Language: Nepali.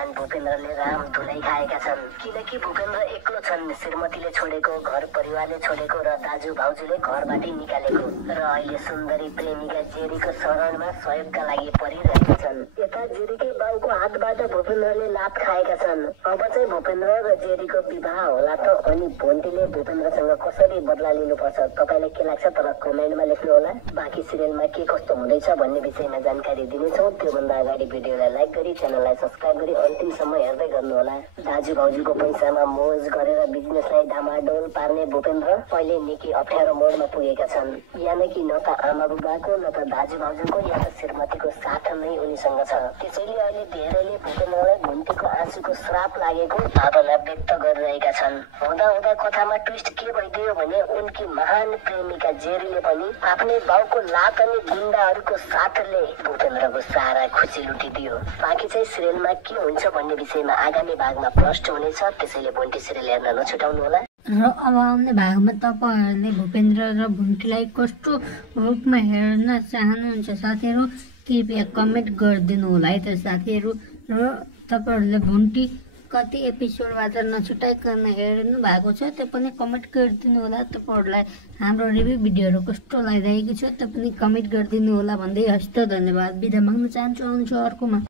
श्रीमान भूपेन्द्रले राम धुलाई खाएका छन्, किनकि भूपेन्द्र एक्लो छन्। श्रीमतीले छोडेको, घर परिवारले छोडेको र दाजु भाउजूले घरबाटै निकालेको, र अहिले सुन्दरी प्रेमिका जेरीको शरणमा सहयोगका लागि परिरहेका छन्। यता जेरीकै बाउको हातबाट भूपेन्द्रले लात खाएका छन्। अब चाहिँ भूपेन्द्र र जेरीको विवाह होला त अनि भोन्टीले भूपेन्द्रसँग कसरी बदला लिनुपर्छ, तपाईलाई के लाग्छ? तर कमेन्टमा लेख्नु होला। बाँकी सिरियलमा के कस्तो हुँदैछ भन्ने विषयमा जानकारी दिनेछौँ। त्योभन्दा अगाडि भिडियोलाई लाइक गरी च्यानललाई सब्स्क्राइब गरी अन्तिमसम्म हेर्दै गर्नुहोला। दाजु भाउजूको पैसामा मोज गरेर बिजनेसलाई डामाडोल पार्ने भूपेन्द्र अहिले निकै अप्ठ्यारो मोडमा पुगेका छन्। यानि कि न त आमा बुबाको न त दाजु भाउजूको या त श्रीमतीको साथ नै उनीसँग छ। त्यसैले अहिले धेरैले भूपेन्द्रलाई भुन्टीको आँसुको श्राप लागेको भावना व्यक्त गरिरहेका छन्। हुँदा हुँदा कथामा ट्विस्ट के भइदियो भने उनकी महान प्रेमिका जेरीले पनि आफ्नै बाउको लात अनि गुण्डाहरूको साथले भूपेन्द्रको सारा खुसी लुटिदियो। बाँकी चाहिँ सिरियलमा के हुन्छ भन्ने विषयमा आगामी भागमा प्रष्ट हुनेछ। त्यसैले भुन्टी सिरियल हेर्न नछुटाउनु होला। र अब आउने भागमा तपाईँहरूले भूपेन्द्र र भुन्टीलाई कस्तो रूपमा हेर्न चाहनुहुन्छ साथीहरू, कृपया कमेन्ट गरिदिनु होला है त साथीहरू। र तपाईँहरूले भुन्टी कति एपिसोडबाट नछुटाइकन हेर्नु भएको छ त्यो पनि कमेन्ट गरिदिनु होला। तपाईँहरूलाई हाम्रो रिभ्यू भिडियोहरू कस्तो लागिरहेको छ त्यो पनि कमेन्ट गरिदिनु होला भन्दै हस्त धन्यवाद बिदा माग्न चाहन्छु। आउँछु अर्कोमा।